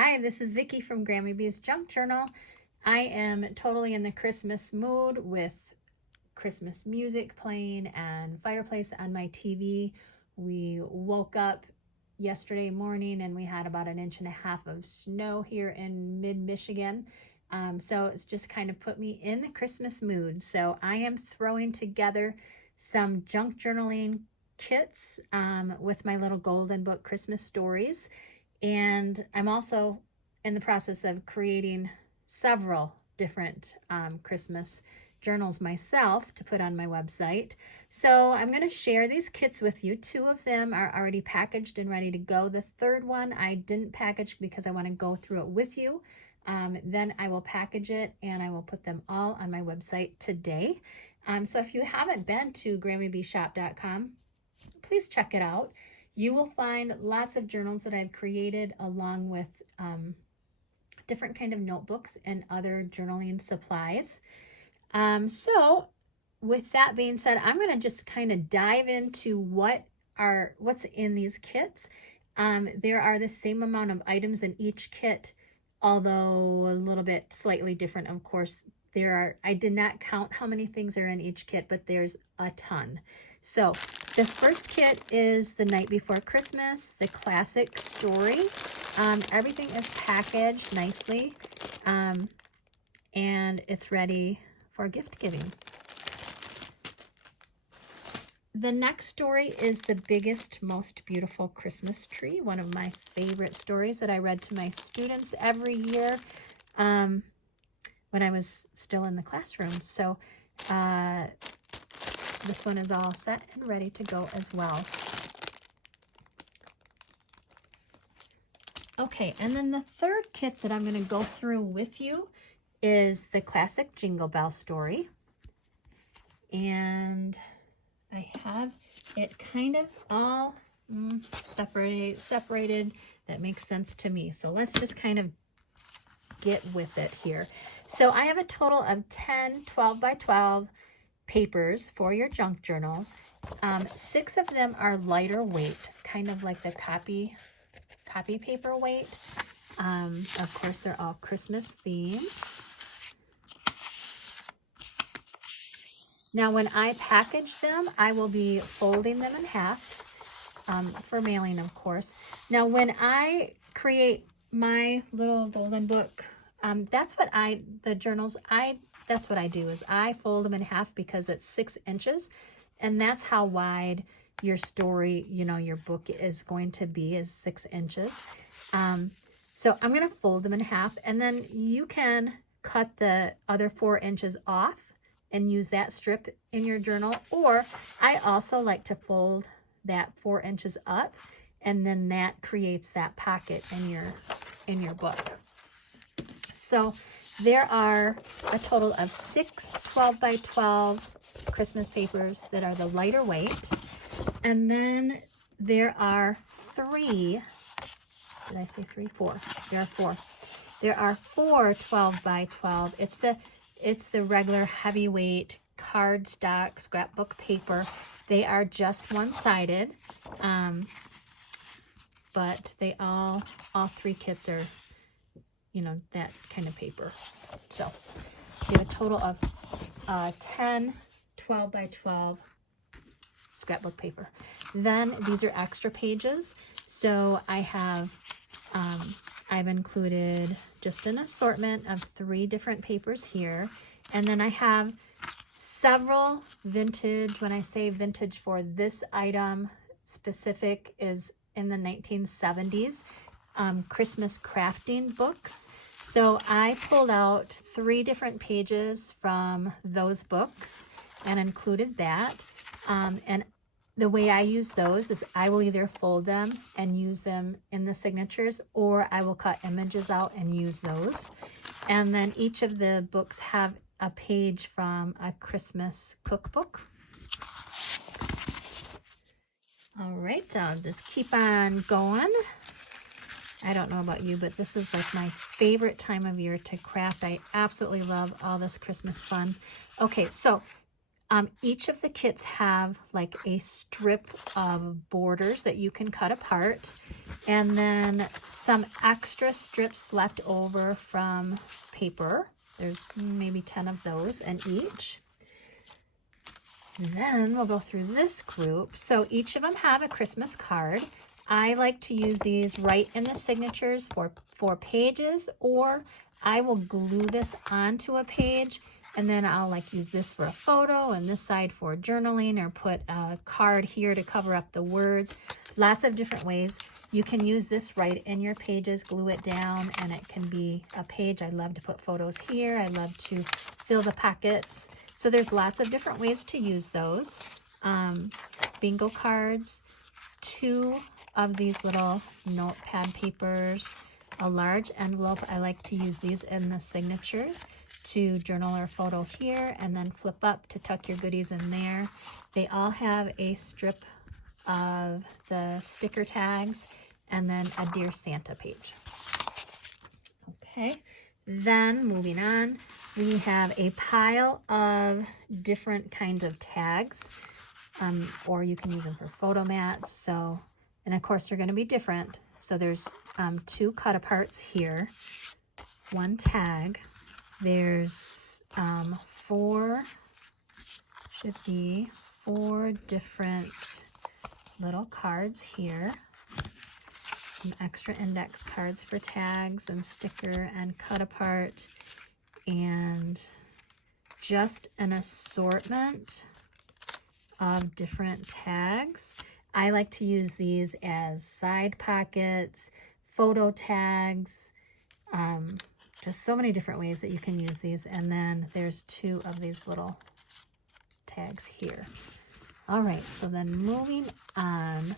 Hi, this is Vicky from Grammy B's Junk Journal. I am totally in the Christmas mood with Christmas music playing and fireplace on my TV. We woke up yesterday morning and we had about 1.5 inches of snow here in mid-Michigan. So it's just kind of put me in the Christmas mood. So I am throwing together some junk journaling kits with my little golden book Christmas stories. And I'm also in the process of creating several different Christmas journals myself to put on my website. So I'm going to share these kits with you. 2 of them are already packaged and ready to go. The third one I didn't package because I want to go through it with you. Then I will package it and I will put them all on my website today. So if you haven't been to grammybshop.com, please check it out. You will find lots of journals that I've created along with different kind of notebooks and other journaling supplies. So with that being said, I'm going to just kind of dive into what's in these kits. There are the same amount of items in each kit, although a little bit slightly different. Of course, I did not count how many things are in each kit, but there's a ton. So the first kit is The Night Before Christmas, the classic story. Everything is packaged nicely, and it's ready for gift giving. The next story is The Biggest, Most Beautiful Christmas Tree, one of my favorite stories that I read to my students every year when I was still in the classroom. So this one is all set and ready to go as well. Okay, and then the third kit that I'm going to go through with you is the classic Jingle Bell story. And I have it kind of all separated. That makes sense to me. So let's just kind of get with it here. So I have a total of 10 12 by 12 papers for your junk journals. 6 of them are lighter weight, kind of like the copy paper weight. Of course, they're all Christmas themed. Now, when I package them, I will be folding them in half for mailing, of course. Now, when I create my little golden book, that's what I do is I fold them in half because it's 6 inches, and that's how wide your story, your book is going to be, is 6 inches. So I'm going to fold them in half, and then you can cut the other 4 inches off and use that strip in your journal. Or I also like to fold that 4 inches up, and then that creates that pocket in your book. So there are a total of 6 12 by 12 Christmas papers that are the lighter weight. And then there are 3, did I say 3? 4. There are 4. There are 4 12 by 12. It's the regular heavyweight cardstock scrapbook paper. They are just one-sided, but they all 3 kits are, that kind of paper. So we have a total of 10 12 by 12 scrapbook paper. Then these are extra pages. So I've included just an assortment of 3 different papers here. And then I have several vintage, when I say vintage for this item specific, is in the 1970s, Christmas crafting books. So I pulled out 3 different pages from those books and included that. And the way I use those is I will either fold them and use them in the signatures, or I will cut images out and use those. And then each of the books have a page from a Christmas cookbook. All right, I'll just keep on going. I don't know about you, but this is like my favorite time of year to craft. I absolutely love all this Christmas fun. Okay, so Each of the kits have like a strip of borders that you can cut apart, and then some extra strips left over from paper. There's maybe 10 of those in each. And then we'll go through this group. So each of them have a Christmas card. I like to use these right in the signatures for pages, or I will glue this onto a page, and then I'll like use this for a photo and this side for journaling, or put a card here to cover up the words. Lots of different ways. You can use this right in your pages, glue it down, and it can be a page. I love to put photos here. I love to fill the pockets. So there's lots of different ways to use those. Bingo cards, 2 of these little notepad papers, a large envelope. I like to use these in the signatures to journal or photo here, and then flip up to tuck your goodies in there. They all have a strip of the sticker tags, and then a Dear Santa page. Okay, then moving on, we have a pile of different kinds of tags, or you can use them for photo mats. So, and of course they're going to be different. So there's 2 cut aparts here, 1 tag. There's 4, should be 4 different little cards here. Some extra index cards for tags and sticker and cut apart, and just an assortment of different tags. I like to use these as side pockets, photo tags, just so many different ways that you can use these. And then there's 2 of these little tags here. All right, so then moving on,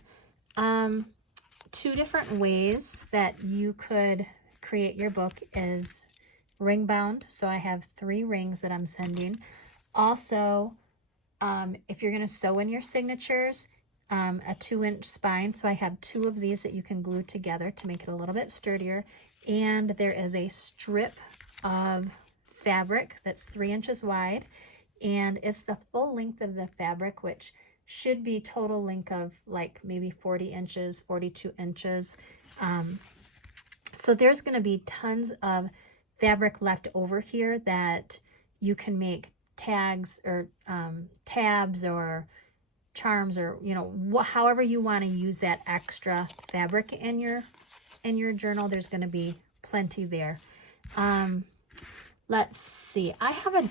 2 different ways that you could create your book is ring bound. So I have 3 rings that I'm sending. Also, if you're going to sew in your signatures, a 2-inch spine. So I have 2 of these that you can glue together to make it a little bit sturdier. And there is a strip of fabric that's 3 inches wide, and it's the full length of the fabric, which should be total length of like maybe 40 inches, 42 inches. So there's going to be tons of fabric left over here that you can make tags or tabs or charms, or however you want to use that extra fabric in your journal. There's going to be plenty there. Let's see, I have a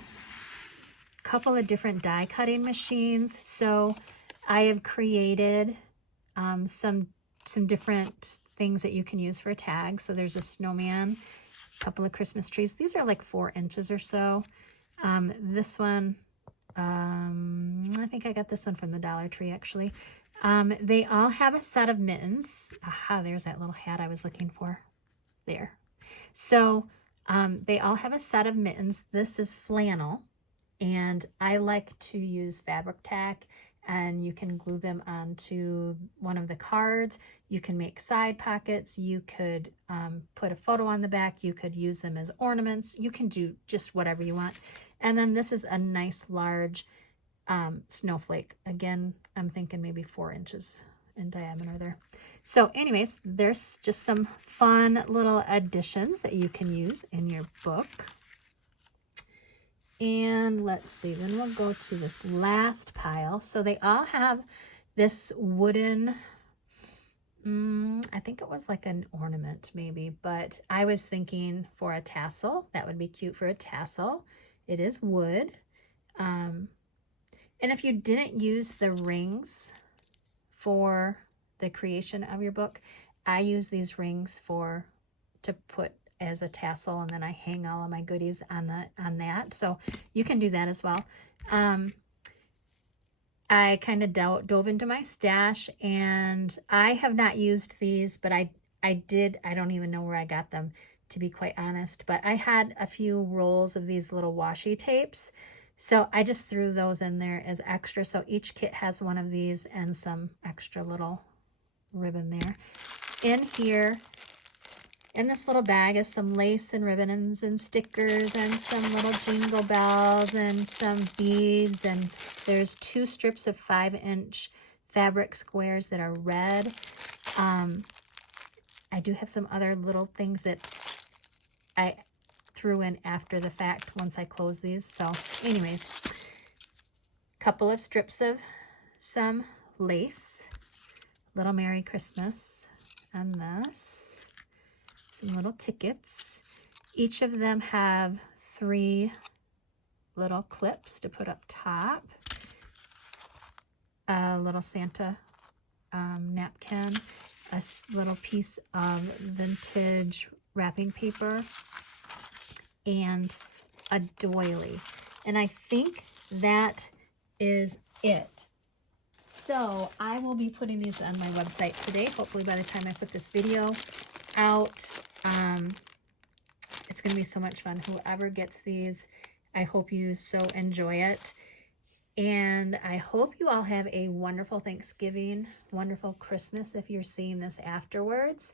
couple of different die cutting machines, so I have created some different things that you can use for tags. So there's a snowman, a couple of Christmas trees. These are like 4 inches or so. This one, I think I got this one from the Dollar Tree actually. They all have a set of mittens. Aha, there's that little hat I was looking for there. So they all have a set of mittens. This is flannel, and I like to use fabric tack, and you can glue them onto one of the cards. You can make side pockets. You could put a photo on the back. You could use them as ornaments. You can do just whatever you want. And then this is a nice large snowflake. Again, I'm thinking maybe 4 inches in diameter there. So anyways, there's just some fun little additions that you can use in your book. And let's see, then we'll go to this last pile. So they all have this wooden, I think it was like an ornament maybe, but I was thinking for a tassel, that would be cute for a tassel. It is wood. And if you didn't use the rings for the creation of your book, I use these rings to put as a tassel, and then I hang all of my goodies on that. So you can do that as well. I kind of dove into my stash, and I have not used these, but I don't even know where I got them, to be quite honest. But I had a few rolls of these little washi tapes, so I just threw those in there as extra. So each kit has one of these and some extra little ribbon there. In here, In this little bag is some lace and ribbons and stickers and some little jingle bells and some beads. And there's 2 strips of 5-inch fabric squares that are red. I do have some other little things that I threw in after the fact once I close these. So anyways, couple of strips of some lace, little Merry Christmas, and this, some little tickets. Each of them have 3 little clips to put up top, a little Santa napkin, a little piece of vintage wrapping paper, and a doily. And I think that is it. So I will be putting these on my website today. Hopefully by the time I put this video out, it's going to be so much fun. Whoever gets these, I hope you so enjoy it. And I hope you all have a wonderful Thanksgiving, wonderful Christmas if you're seeing this afterwards.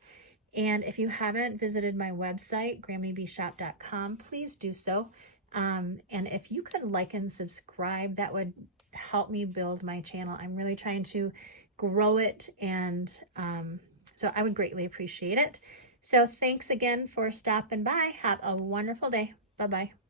And if you haven't visited my website, grammybshop.com, please do so. And if you could like and subscribe, that would help me build my channel. I'm really trying to grow it, and so I would greatly appreciate it. So thanks again for stopping by. Have a wonderful day. Bye-bye.